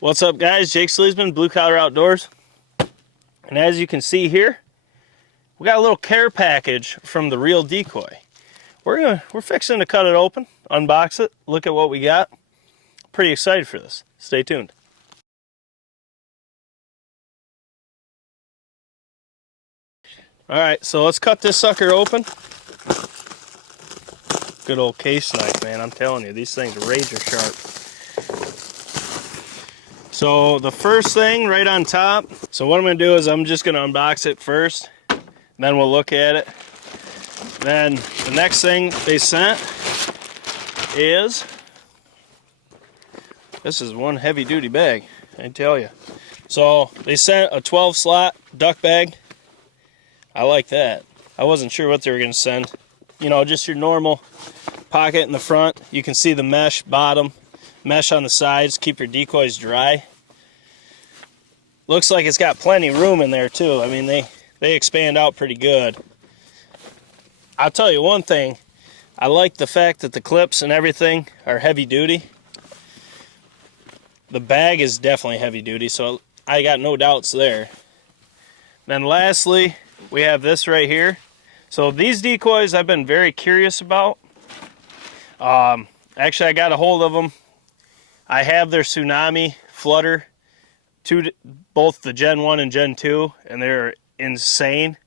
What's up, guys? Jake SLEASMAN, Blue Collar Outdoors. And as you can see here, we got a little care package from the Real Decoy. We're fixing to cut it open, unbox it, look at what we got. Pretty excited for this. Stay tuned. Alright, so let's cut this sucker open. Good old case knife, man. I'm telling you, these things are razor sharp. So the first thing right on top, so what I'm going to do is I'm just going to unbox it first, then we'll look at it. Then the next thing they sent is, this is one heavy duty bag, I tell you. So they sent a 12 slot duck bag. I like that. I wasn't sure what they were going to send. You know, just your normal pocket in the front. You can see the mesh bottom, mesh on the sides, keep your decoys dry. Looks like it's got plenty of room in there too. I mean, they expand out pretty good. I'll tell you one thing, I like the fact that the clips and everything are heavy duty. The bag is definitely heavy duty, so I got no doubts there. Then lastly, we have this right here. So these decoys I've been very curious about. Actually, I got a hold of them. I have their Tsunami flutter, both the Gen 1 and Gen 2, and they're insane.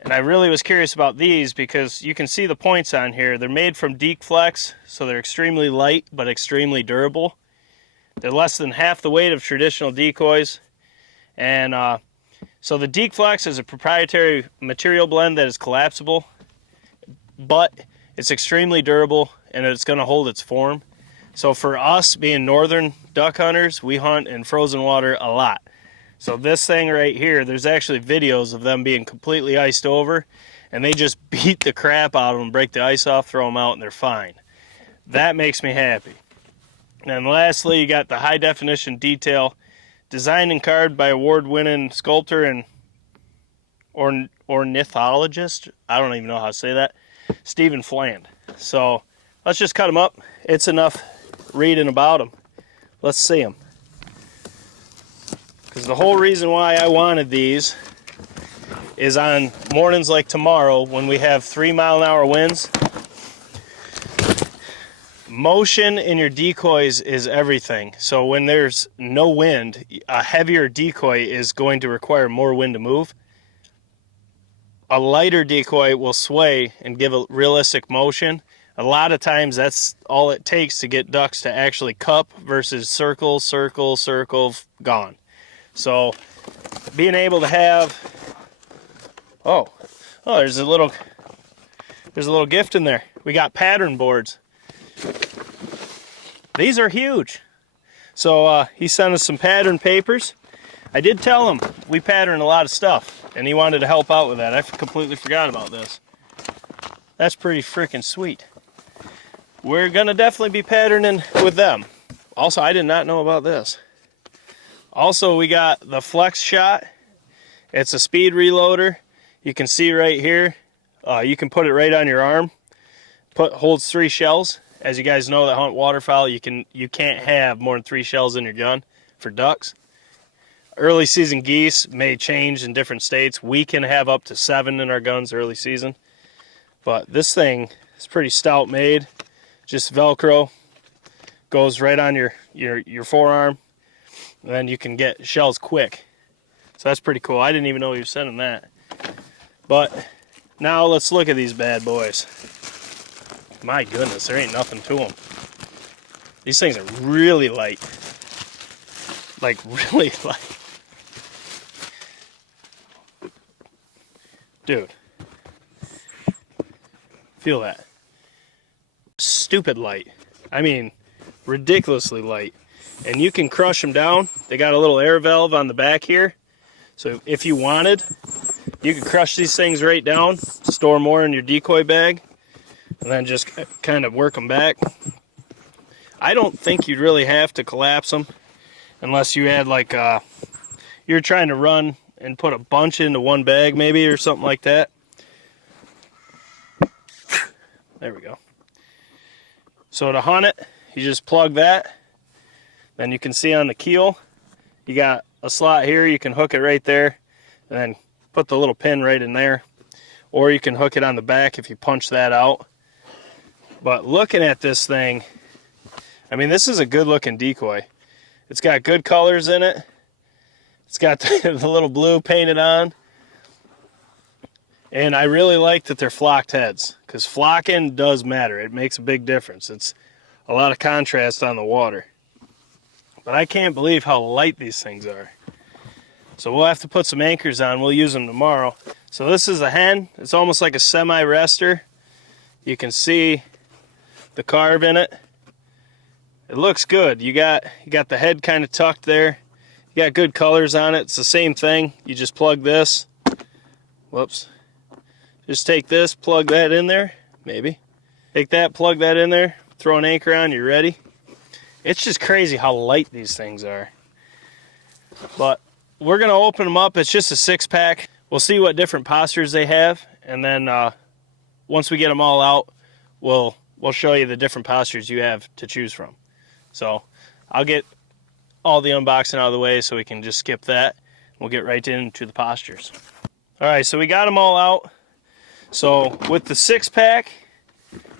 And I really was curious about these because you can see the points on here. They're made from Deke Flex, so they're extremely light but extremely durable. They're less than half the weight of traditional decoys. And so the Deke Flex is a proprietary material blend that is collapsible, but it's extremely durable and it's going to hold its form. So for us being northern duck hunters, we hunt in frozen water a lot. So this thing right here, there's actually videos of them being completely iced over, and they just beat the crap out of them, break the ice off, throw them out, and they're fine. That makes me happy. And then lastly, you got the high definition detail, designed and carved by award-winning sculptor and ornithologist. I don't even know how to say that. Stephen Fland. So let's just cut them up. It's enough reading about them. Let's see them. Because the whole reason why I wanted these is on mornings like tomorrow when we have 3-mile-an-hour winds. Motion in your decoys is everything. So when there's no wind, a heavier decoy is going to require more wind to move. A lighter decoy will sway and give a realistic motion. A lot of times that's all it takes to get ducks to actually cup versus circle, circle, circle, gone. So being able to have, there's a little gift in there. We got pattern boards. These are huge. So he sent us some pattern papers. I did tell him we pattern a lot of stuff, and he wanted to help out with that. I completely forgot about this. That's pretty freaking sweet. We're gonna definitely be patterning with them. Also, I did not know about this. Also, we got the Flex Shot. It's a speed reloader. You can see right here, you can put it right on your arm. Holds 3 shells. As you guys know that hunt waterfowl, you can't have more than 3 shells in your gun for ducks. Early season geese may change in different states. We can have up to 7 in our guns early season. But this thing is pretty stout made. Just Velcro. Goes right on your forearm. And then you can get shells quick. So that's pretty cool. I didn't even know he was sending that. But now let's look at these bad boys. My goodness, there ain't nothing to them. These things are really light. Like, really light. Dude. Feel that. Stupid light. I mean, ridiculously light. And you can crush them down. They got a little air valve on the back here. So if you wanted, you could crush these things right down, store more in your decoy bag, and then just kind of work them back. I don't think you'd really have to collapse them unless you had like you're trying to run and put a bunch into one bag maybe or something like that. There we go. So to hunt it, you just plug that. Then you can see on the keel, you got a slot here. You can hook it right there and then put the little pin right in there. Or you can hook it on the back if you punch that out. But looking at this thing, I mean, this is a good looking decoy. It's got good colors in it. It's got the little blue painted on. And I really like that they're flocked heads, because flocking does matter. It makes a big difference. It's a lot of contrast on the water. But I can't believe how light these things are. So we'll have to put some anchors on. We'll use them tomorrow. So this is a hen. It's almost like a semi-rester. You can see the carb in it. It looks good. You got the head kind of tucked there. You got good colors on it. It's the same thing. You just plug this. Whoops. Just take this, plug that in there. Maybe. Take that, plug that in there. Throw an anchor on, you're ready. It's just crazy how light these things are. But we're going to open them up. It's just a 6-pack. We'll see what different postures they have. And then once we get them all out, we'll show you the different postures you have to choose from. So I'll get all the unboxing out of the way so we can just skip that. We'll get right into the postures. All right, so we got them all out. So with the 6-pack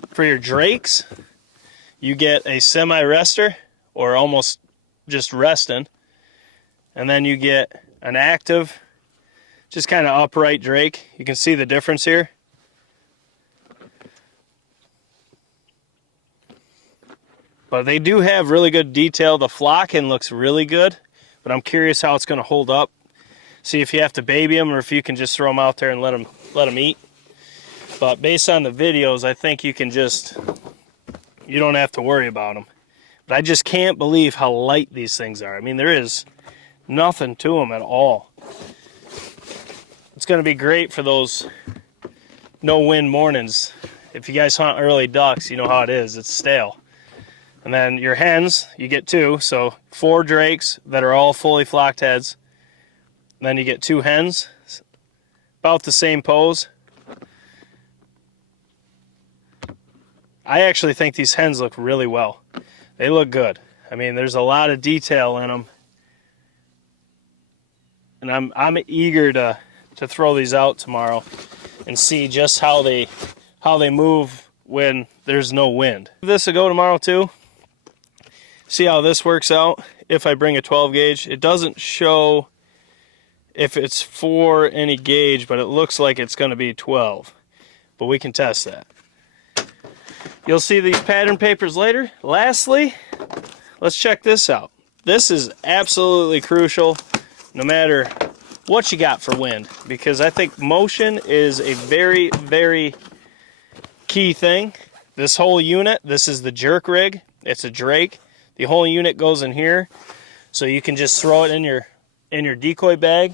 for your drakes, you get a semi-rester, or almost just resting. And then you get an active, just kind of upright drake. You can see the difference here. But they do have really good detail. The flocking looks really good, but I'm curious how it's going to hold up. See if you have to baby them or if you can just throw them out there and let them eat. But based on the videos, I think you don't have to worry about them. But I just can't believe how light these things are. I mean, there is nothing to them at all. It's going to be great for those no-wind mornings. If you guys hunt early ducks, you know how it is. It's stale. And then your hens, you get 2. So 4 drakes that are all fully flocked heads. And then you get 2 hens, about the same pose. I actually think these hens look really well. They look good. I mean, there's a lot of detail in them. And I'm eager to throw these out tomorrow and see just how they move when there's no wind. This will go tomorrow too. See how this works out if I bring a 12 gauge. It doesn't show if it's for any gauge, but it looks like it's going to be 12. But we can test that. You'll see these pattern papers later. Lastly, let's check this out. This is absolutely crucial no matter what you got for wind, because I think motion is a very, very key thing. This whole unit, this is the jerk rig. It's a drake. The whole unit goes in here, so you can just throw it in your decoy bag.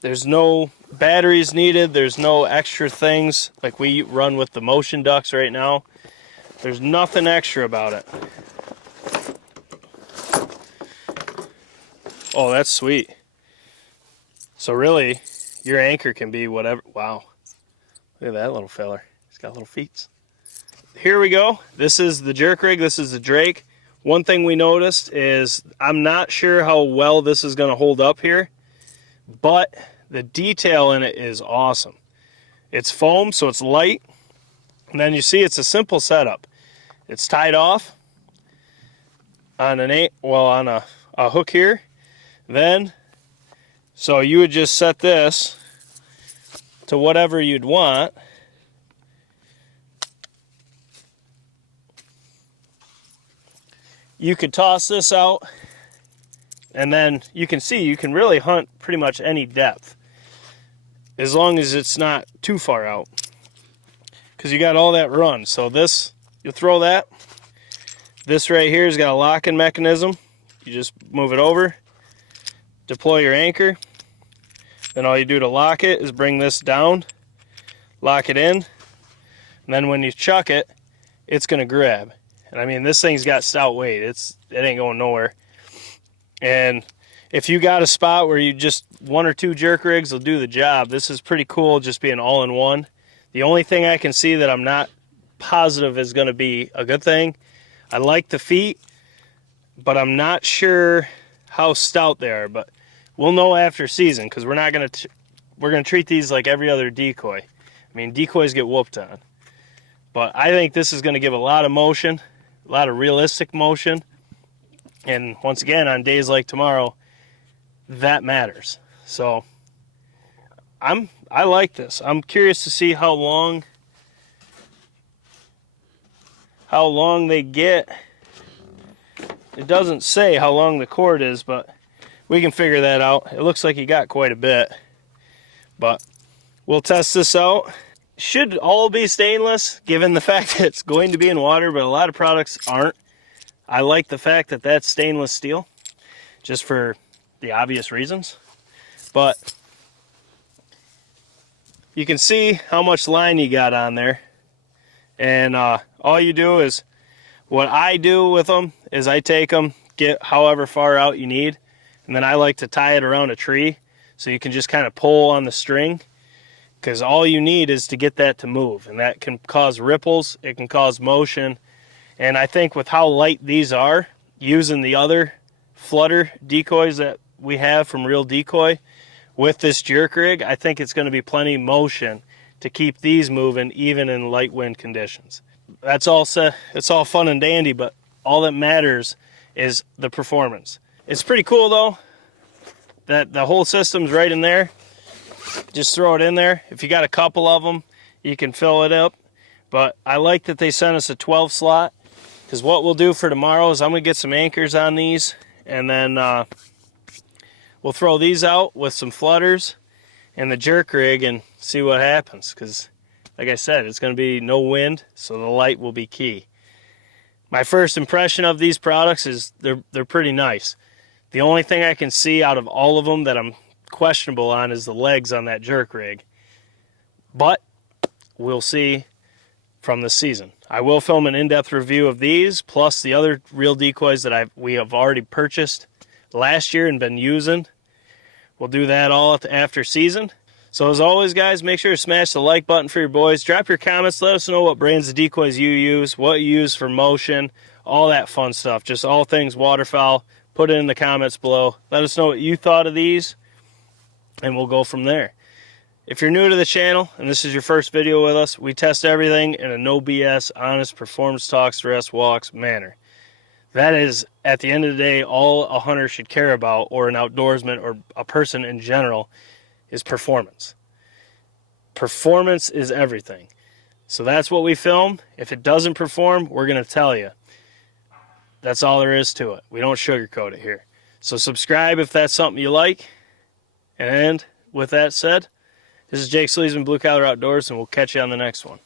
There's no batteries needed. There's no extra things like we run with the motion ducks right now. There's nothing extra about it. Oh, that's sweet. So really, your anchor can be whatever. Wow. Look at that little feller. He's got little feet. Here we go. This is the jerk rig. This is the drake. One thing we noticed is I'm not sure how well this is going to hold up here, but the detail in it is awesome. It's foam, so it's light. And then you see it's a simple setup. It's tied off on a hook here. Then, so you would just set this to whatever you'd want. You could toss this out, and then you can see you can really hunt pretty much any depth as long as it's not too far out, because you got all that run. So this, you throw that. This right here has got a locking mechanism. You just move it over, deploy your anchor. Then all you do to lock it is bring this down, lock it in, and then when you chuck it, it's going to grab. And I mean, this thing's got stout weight. It ain't going nowhere. And if you got a spot where you just 1 or 2 jerk rigs will do the job, this is pretty cool, just being all in one. The only thing I can see that I'm not positive is going to be a good thing, I like the feet. but I'm not sure how stout they are, but we'll know after season, because we're gonna treat these like every other decoy. I mean, decoys get whooped on, but I think this is gonna give a lot of motion, a lot of realistic motion, and once again, on days like tomorrow, that matters. So I like this. I'm curious to see how long they get. It doesn't say how long the cord is, but we can figure that out. It looks like he got quite a bit, but we'll test this out. Should all be stainless, given the fact that it's going to be in water, but a lot of products aren't. I like the fact that that's stainless steel, just for the obvious reasons. But you can see how much line you got on there. And all you do is, what I do with them is I take them, get however far out you need, and then I like to tie it around a tree so you can just kind of pull on the string, because all you need is to get that to move, and that can cause ripples, it can cause motion. And I think with how light these are, using the other flutter decoys that we have from Real Decoy with this jerk rig, I think it's going to be plenty motion to keep these moving even in light wind conditions. That's all set. It's all fun and dandy, but all that matters is the performance. It's pretty cool though that the whole system's right in there. Just throw it in there. If you got a couple of them, you can fill it up. But I like that they sent us a 12 slot, because what we'll do for tomorrow is I'm going to get some anchors on these, and then we'll throw these out with some flutters and the jerk rig and see what happens, because like I said, it's going to be no wind, so the light will be key. My first impression of these products is they're pretty nice. The only thing I can see out of all of them that I'm questionable on is the legs on that jerk rig, but we'll see from this season. I will film an in-depth review of these, plus the other Real Decoys that we have already purchased last year and been using. We'll do that all after season. So as always, guys, make sure to smash the like button for your boys. Drop your comments. Let us know what brands of decoys you use, what you use for motion, all that fun stuff. Just all things waterfowl. Put it in the comments below. Let us know what you thought of these, and we'll go from there. If you're new to the channel and this is your first video with us, we test everything in a no BS, honest performance talks, rest walks manner. That is, at the end of the day, all a hunter should care about, or an outdoorsman, or a person in general, is performance. Performance is everything. So that's what we film. If it doesn't perform, we're going to tell you. That's all there is to it. We don't sugarcoat it here. So subscribe if that's something you like. And with that said, this is Jake SLEASMAN, Blue Collar Outdoors, and we'll catch you on the next one.